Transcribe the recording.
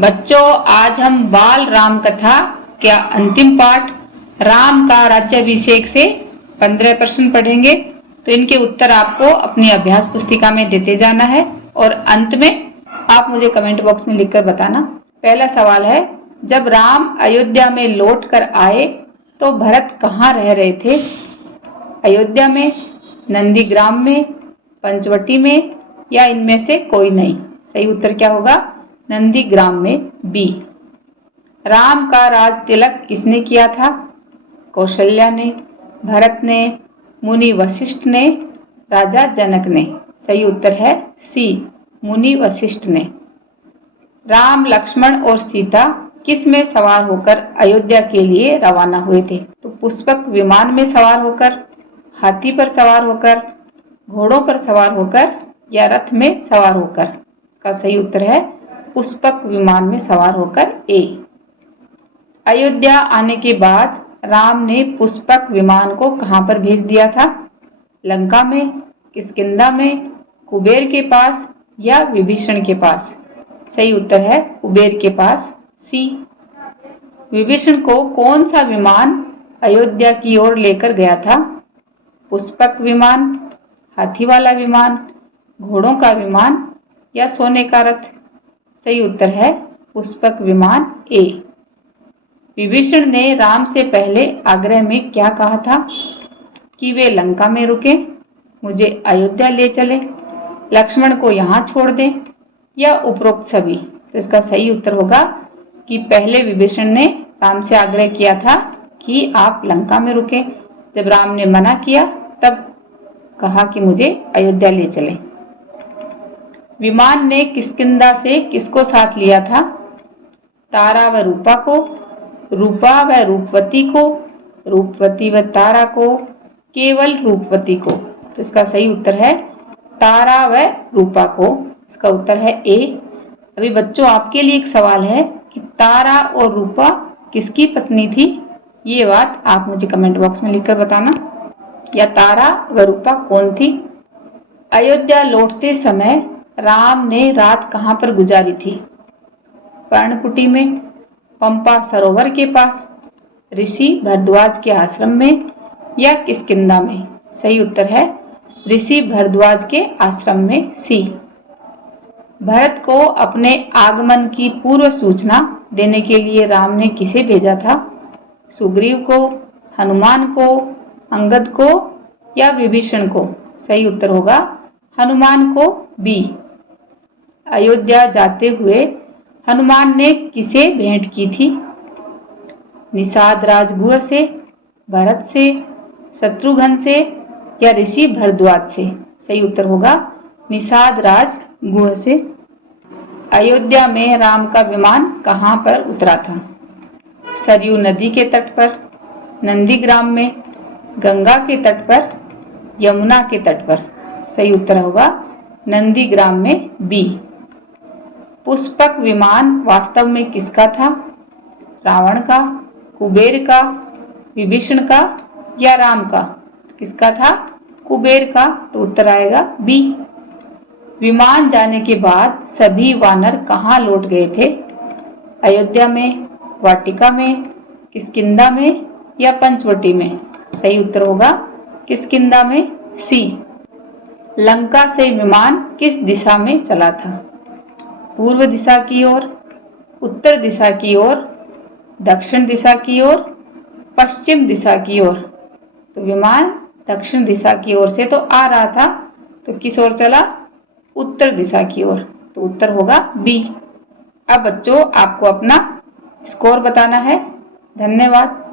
बच्चों, आज हम बाल राम कथा का अंतिम पाठ राम का राज्याभिषेक से 15 प्रश्न पढ़ेंगे। तो इनके उत्तर आपको अपनी अभ्यास पुस्तिका में देते जाना है और अंत में आप मुझे कमेंट बॉक्स में लिखकर बताना। पहला सवाल है, जब राम अयोध्या में लौट कर आए तो भरत कहाँ रह रहे थे? अयोध्या में, नंदीग्राम में, पंचवटी में या इनमें से कोई नहीं? सही उत्तर क्या होगा? नंदीग्राम में, बी। राम का राज तिलक किसने किया था? कौशल्या ने, भरत ने, मुनि वशिष्ठ ने, राजा जनक ने? सही उत्तर है सी, मुनि वशिष्ठ ने। राम, लक्ष्मण और सीता किस में सवार होकर अयोध्या के लिए रवाना हुए थे? तो पुष्पक विमान में सवार होकर, हाथी पर सवार होकर, घोड़ों पर सवार होकर या रथ में सवार होकर? इसका सही उत्तर है पुष्पक विमान में सवार होकर, ए। अयोध्या आने के बाद राम ने पुष्पक विमान को कहां पर भेज दिया था? लंका में, किष्किंधा में, कुबेर के पास या विभीषण के पास? सही उत्तर है कुबेर के पास, सी। विभीषण को कौन सा विमान अयोध्या की ओर लेकर गया था? पुष्पक विमान, हाथी वाला विमान, घोड़ों का विमान या सोने का रथ? सही उत्तर है पुष्पक विमान, ए। विभीषण ने राम से पहले आग्रह में क्या कहा था? कि वे लंका में रुके, मुझे अयोध्या ले चले, लक्ष्मण को यहाँ छोड़ दें या उपरोक्त सभी? तो इसका सही उत्तर होगा कि पहले विभीषण ने राम से आग्रह किया था कि आप लंका में रुके। जब राम ने मना किया तब कहा कि मुझे अयोध्या ले चले। विमान ने किष्किंधा से किसको साथ लिया था? तारा व रूपा को, रूपा व रूपवती को, रूपवती व तारा को, केवल रूपवती को? तो इसका सही उत्तर है तारा व रूपा को। इसका उत्तर है ए। अभी बच्चों, आपके लिए एक सवाल है कि तारा और रूपा किसकी पत्नी थी? ये बात आप मुझे कमेंट बॉक्स में लिखकर बताना। या तारा व रूपा कौन थी? अयोध्या लौटते समय राम ने रात कहां पर गुजारी थी? पर्णकुटी में, पंपा सरोवर के पास, ऋषि भरद्वाज के आश्रम में या किष्किंधा में? सही उत्तर है ऋषि भरद्वाज के आश्रम में, सी। भरत को अपने आगमन की पूर्व सूचना देने के लिए राम ने किसे भेजा था? सुग्रीव को, हनुमान को, अंगद को या विभीषण को? सही उत्तर होगा हनुमान को, बी। अयोध्या जाते हुए हनुमान ने किसे भेंट की थी? निषाद राज गुह से, भरत से, शत्रुघ्न से या ऋषि भरद्वाज से? सही उत्तर होगा निषाद राज गुह से। अयोध्या में राम का विमान कहां पर उतरा था? सरयू नदी के तट पर, नंदीग्राम में, गंगा के तट पर, यमुना के तट पर? सही उत्तर होगा नंदीग्राम में, बी। पुष्पक विमान वास्तव में किसका था? रावण का, कुबेर का, विभीषण का या राम का? किसका था? कुबेर का। तो उत्तर आएगा बी। विमान जाने के बाद सभी वानर कहाँ लौट गए थे? अयोध्या में, वाटिका में, किष्किंधा में या पंचवटी में? सही उत्तर होगा किष्किंधा में, सी। लंका से विमान किस दिशा में चला था? पूर्व दिशा की ओर, उत्तर दिशा की ओर, दक्षिण दिशा की ओर, पश्चिम दिशा की ओर? तो विमान दक्षिण दिशा की ओर से तो आ रहा था, तो किस ओर चला? उत्तर दिशा की ओर। तो उत्तर होगा बी। अब बच्चों, आपको अपना स्कोर बताना है। धन्यवाद।